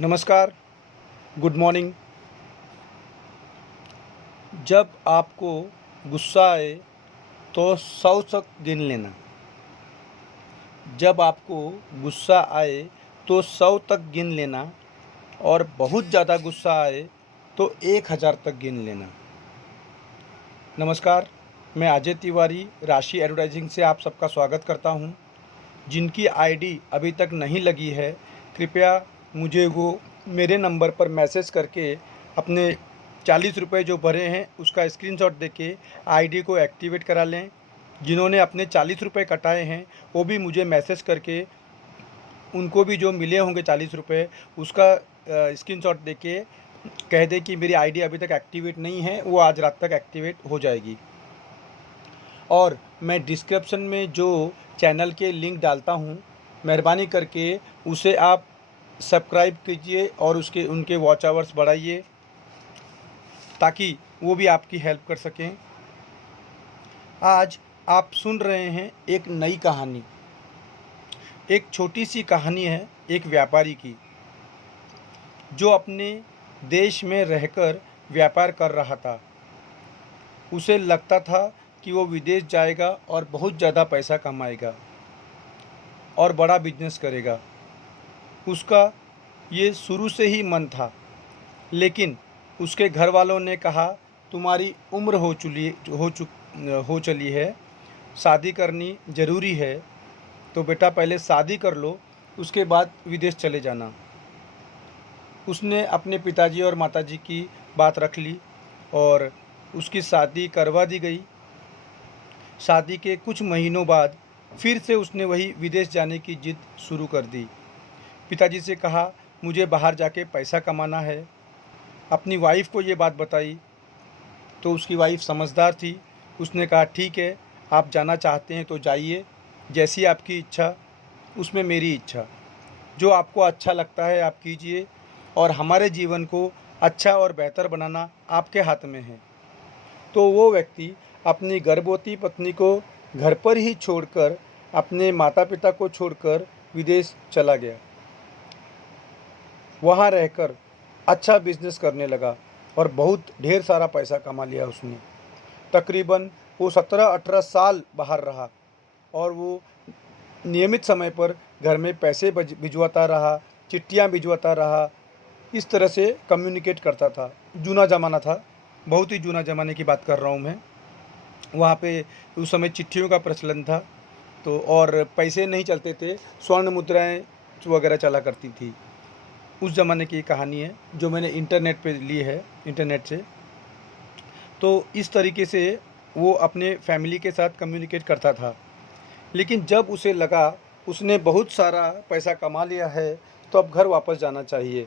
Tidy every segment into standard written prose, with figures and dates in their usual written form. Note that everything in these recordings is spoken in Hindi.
नमस्कार, गुड मॉर्निंग। जब आपको गुस्सा आए तो 100 तक गिन लेना। जब आपको गुस्सा आए तो 100 तक गिन लेना और बहुत ज़्यादा गुस्सा आए तो 1000 तक गिन लेना। नमस्कार, मैं अजय तिवारी राशि एडवर्टाइजिंग से आप सबका स्वागत करता हूं। जिनकी आईडी अभी तक नहीं लगी है, कृपया मुझे वो मेरे नंबर पर मैसेज करके अपने 40 रुपये जो भरे हैं उसका स्क्रीनशॉट देके आईडी को एक्टिवेट करा लें। जिन्होंने अपने 40 रुपये कटाए हैं वो भी मुझे मैसेज करके उनको भी जो मिले होंगे 40 रुपये उसका स्क्रीनशॉट देके कह दें कि मेरी आईडी अभी तक एक्टिवेट नहीं है, वो आज रात तक एक्टिवेट हो जाएगी। और मैं डिस्क्रिप्शन में जो चैनल के लिंक डालता हूँ, मेहरबानी करके उसे आप सब्सक्राइब कीजिए और उनके वॉच आवर्स बढ़ाइए ताकि वो भी आपकी हेल्प कर सकें। आज आप सुन रहे हैं एक नई कहानी। एक छोटी सी कहानी है एक व्यापारी की, जो अपने देश में रहकर व्यापार कर रहा था। उसे लगता था कि वो विदेश जाएगा और बहुत ज़्यादा पैसा कमाएगा और बड़ा बिजनेस करेगा। उसका ये शुरू से ही मन था, लेकिन उसके घर वालों ने कहा तुम्हारी उम्र हो चली है, शादी करनी ज़रूरी है, तो बेटा पहले शादी कर लो, उसके बाद विदेश चले जाना। उसने अपने पिताजी और माताजी की बात रख ली और उसकी शादी करवा दी गई। शादी के कुछ महीनों बाद फिर से उसने वही विदेश जाने की जिद शुरू कर दी। पिताजी से कहा मुझे बाहर जाके पैसा कमाना है। अपनी वाइफ को ये बात बताई तो उसकी वाइफ समझदार थी। उसने कहा ठीक है, आप जाना चाहते हैं तो जाइए, जैसी आपकी इच्छा उसमें मेरी इच्छा। जो आपको अच्छा लगता है आप कीजिए और हमारे जीवन को अच्छा और बेहतर बनाना आपके हाथ में है। तो वो व्यक्ति अपनी गर्भवती पत्नी को घर पर ही छोड़कर, अपने माता पिता को छोड़कर विदेश चला गया। वहाँ रहकर अच्छा बिजनेस करने लगा और बहुत ढेर सारा पैसा कमा लिया उसने। तकरीबन वो 17-18 साल बाहर रहा और वो नियमित समय पर घर में पैसे भिजवाता रहा, चिट्ठियाँ भिजवाता रहा। इस तरह से कम्युनिकेट करता था। जूना ज़माना था, बहुत ही जूना ज़माने की बात कर रहा हूँ मैं। वहाँ पे उस समय चिट्ठियों का प्रचलन था, तो और पैसे नहीं चलते थे, स्वर्ण मुद्राएँ वगैरह चला करती थी। उस ज़माने की कहानी है जो मैंने इंटरनेट पे ली है, इंटरनेट से। तो इस तरीके से वो अपने फैमिली के साथ कम्युनिकेट करता था। लेकिन जब उसे लगा उसने बहुत सारा पैसा कमा लिया है तो अब घर वापस जाना चाहिए,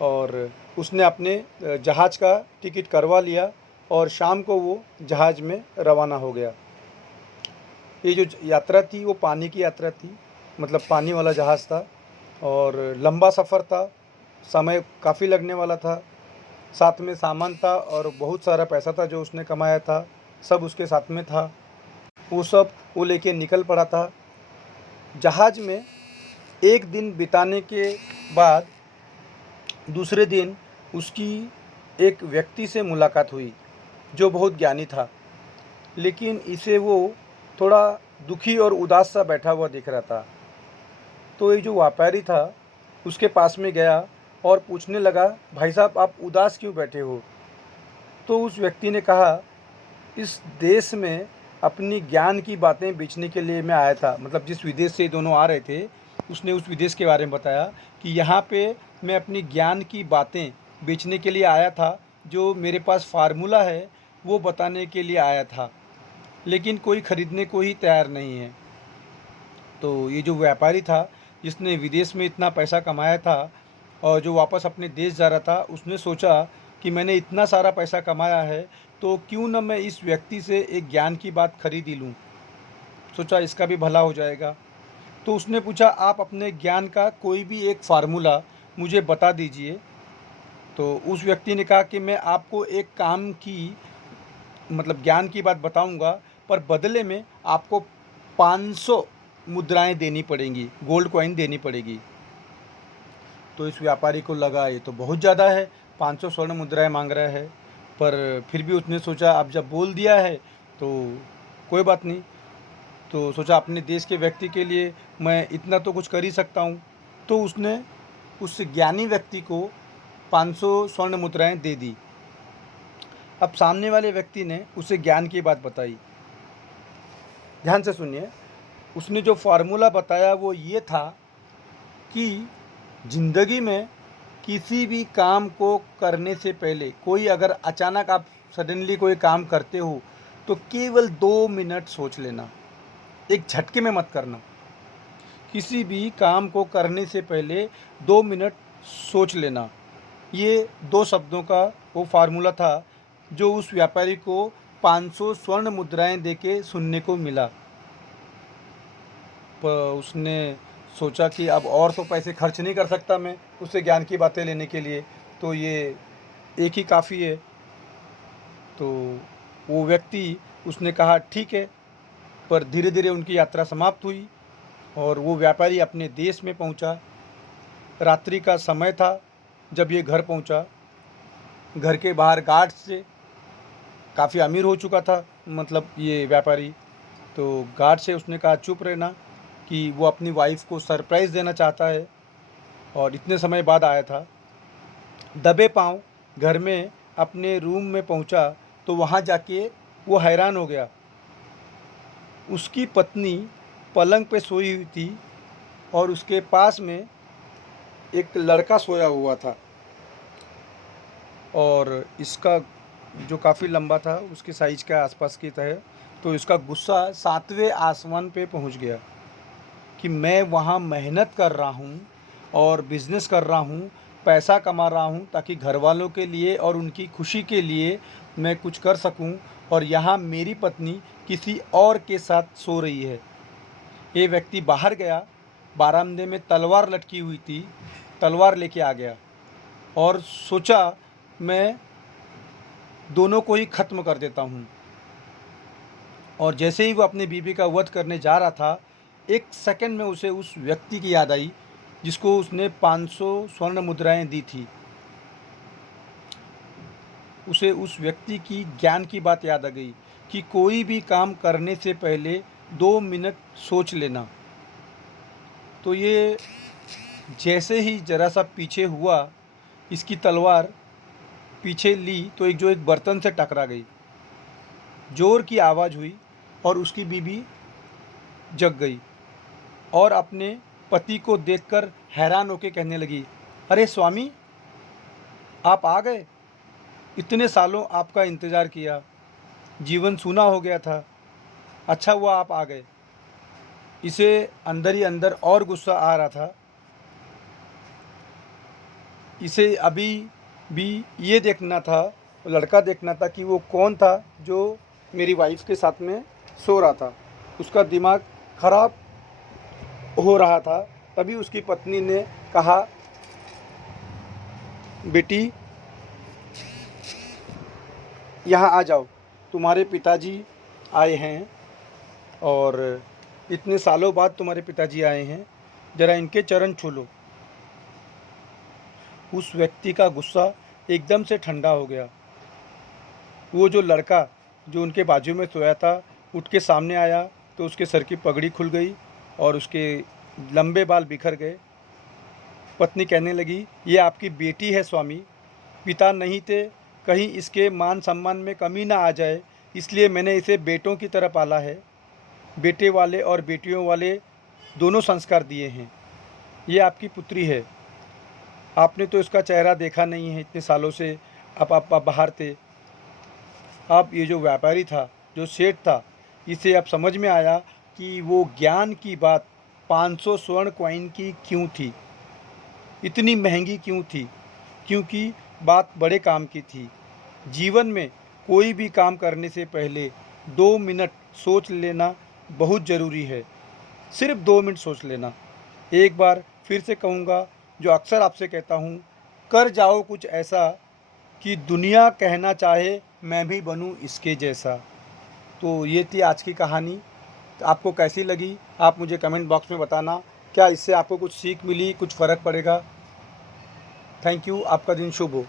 और उसने अपने जहाज़ का टिकट करवा लिया और शाम को वो जहाज़ में रवाना हो गया। ये जो यात्रा थी वो पानी की यात्रा थी, मतलब पानी वाला जहाज़ था और लंबा सफ़र था, समय काफ़ी लगने वाला था। साथ में सामान था और बहुत सारा पैसा था जो उसने कमाया था, सब उसके साथ में था। वो सब वो लेके निकल पड़ा था। जहाज़ में एक दिन बिताने के बाद दूसरे दिन उसकी एक व्यक्ति से मुलाकात हुई जो बहुत ज्ञानी था, लेकिन इसे वो थोड़ा दुखी और उदास सा बैठा हुआ दिख रहा था। तो ये जो व्यापारी था उसके पास में गया और पूछने लगा, भाई साहब आप उदास क्यों बैठे हो? तो उस व्यक्ति ने कहा, इस देश में अपनी ज्ञान की बातें बेचने के लिए मैं आया था। मतलब जिस विदेश से दोनों आ रहे थे, उसने उस विदेश के बारे में बताया कि यहाँ पे मैं अपनी ज्ञान की बातें बेचने के लिए आया था, जो मेरे पास फार्मूला है वो बताने के लिए आया था, लेकिन कोई ख़रीदने को ही तैयार नहीं है। तो ये जो व्यापारी था जिसने विदेश में इतना पैसा कमाया था और जो वापस अपने देश जा रहा था, उसने सोचा कि मैंने इतना सारा पैसा कमाया है तो क्यों न मैं इस व्यक्ति से एक ज्ञान की बात खरीद ही लूँ। सोचा इसका भी भला हो जाएगा। तो उसने पूछा आप अपने ज्ञान का कोई भी एक फार्मूला मुझे बता दीजिए। तो उस व्यक्ति ने कहा कि मैं आपको एक काम की, मतलब ज्ञान की बात बताऊंगा, पर बदले में आपको 500 मुद्राएं देनी पड़ेंगी, गोल्ड कॉइन देनी पड़ेगी। तो इस व्यापारी को लगा ये तो बहुत ज़्यादा है, 500 स्वर्ण मुद्राएं मांग रहा है। पर फिर भी उसने सोचा अब जब बोल दिया है तो कोई बात नहीं, तो सोचा अपने देश के व्यक्ति के लिए मैं इतना तो कुछ कर ही सकता हूँ। तो उसने उस ज्ञानी व्यक्ति को 500 स्वर्ण मुद्राएं दे दी। अब सामने वाले व्यक्ति ने उसे ज्ञान की बात बताई। ध्यान से सुनिए, उसने जो फार्मूला बताया वो ये था कि ज़िंदगी में किसी भी काम को करने से पहले, कोई अगर अचानक आप सडनली कोई काम करते हो तो केवल 2 मिनट सोच लेना, एक झटके में मत करना। किसी भी काम को करने से पहले 2 मिनट सोच लेना, ये 2 शब्दों का वो फार्मूला था जो उस व्यापारी को 500 स्वर्ण मुद्राएं देके सुनने को मिला। उसने सोचा कि अब और तो पैसे खर्च नहीं कर सकता मैं उससे ज्ञान की बातें लेने के लिए, तो ये एक ही काफ़ी है। तो वो व्यक्ति उसने कहा ठीक है, पर धीरे धीरे उनकी यात्रा समाप्त हुई और वो व्यापारी अपने देश में पहुंचा। रात्रि का समय था जब ये घर पहुंचा। घर के बाहर गार्ड से, काफ़ी अमीर हो चुका था मतलब ये व्यापारी, तो गार्ड से उसने कहा चुप रहना कि वो अपनी वाइफ को सरप्राइज़ देना चाहता है और इतने समय बाद आया था। दबे पाँव घर में अपने रूम में पहुंचा तो वहां जाके वो हैरान हो गया। उसकी पत्नी पलंग पे सोई हुई थी और उसके पास में एक लड़का सोया हुआ था और इसका जो काफ़ी लंबा था, उसके साइज के आसपास की था। तो इसका गुस्सा 7वें आसमान पे पहुंच गया कि मैं वहाँ मेहनत कर रहा हूँ और बिज़नेस कर रहा हूँ, पैसा कमा रहा हूँ ताकि घर वालों के लिए और उनकी खुशी के लिए मैं कुछ कर सकूँ, और यहाँ मेरी पत्नी किसी और के साथ सो रही है। ये व्यक्ति बाहर गया, बारामदे में तलवार लटकी हुई थी, तलवार लेके आ गया और सोचा मैं दोनों को ही ख़त्म कर देता हूँ। और जैसे ही वो अपनी बीवी का वध करने जा रहा था, एक सेकंड में उसे उस व्यक्ति की याद आई जिसको उसने 500 स्वर्ण मुद्राएं दी थी। उसे उस व्यक्ति की ज्ञान की बात याद आ गई कि कोई भी काम करने से पहले 2 मिनट सोच लेना। तो ये जैसे ही ज़रा सा पीछे हुआ, इसकी तलवार पीछे ली तो एक बर्तन से टकरा गई, ज़ोर की आवाज़ हुई और उसकी बीवी जग गई और अपने पति को देखकर हैरान होकर कहने लगी, अरे स्वामी, आप आ गए, इतने सालों आपका इंतज़ार किया, जीवन सूना हो गया था, अच्छा हुआ आप आ गए। इसे अंदर ही अंदर और गुस्सा आ रहा था। इसे अभी भी ये देखना था, लड़का देखना था कि वो कौन था जो मेरी वाइफ के साथ में सो रहा था। उसका दिमाग खराब हो रहा था। तभी उसकी पत्नी ने कहा, बेटी यहाँ आ जाओ, तुम्हारे पिताजी आए हैं और इतने सालों बाद तुम्हारे पिताजी आए हैं, ज़रा इनके चरण छू लो। उस व्यक्ति का गुस्सा एकदम से ठंडा हो गया। वो जो लड़का जो उनके बाजू में सोया था उठ के सामने आया तो उसके सर की पगड़ी खुल गई और उसके लंबे बाल बिखर गए। पत्नी कहने लगी, ये आपकी बेटी है स्वामी, पिता नहीं थे, कहीं इसके मान सम्मान में कमी ना आ जाए, इसलिए मैंने इसे बेटों की तरह पाला है। बेटे वाले और बेटियों वाले दोनों संस्कार दिए हैं। ये आपकी पुत्री है, आपने तो इसका चेहरा देखा नहीं है इतने सालों से, आप बाहर थे। अब ये जो व्यापारी था, जो सेठ था, इसे अब समझ में आया कि वो ज्ञान की बात 500 स्वर्ण कॉइन की क्यों थी, इतनी महंगी क्यों थी, क्योंकि बात बड़े काम की थी। जीवन में कोई भी काम करने से पहले 2 मिनट सोच लेना बहुत ज़रूरी है, सिर्फ 2 मिनट सोच लेना। एक बार फिर से कहूँगा, जो अक्सर आपसे कहता हूँ, कर जाओ कुछ ऐसा कि दुनिया कहना चाहे मैं भी बनूँ इसके जैसा। तो ये थी आज की कहानी। तो आपको कैसी लगी आप मुझे कमेंट बॉक्स में बताना। क्या इससे आपको कुछ सीख मिली, कुछ फ़र्क पड़ेगा? थैंक यू, आपका दिन शुभ हो।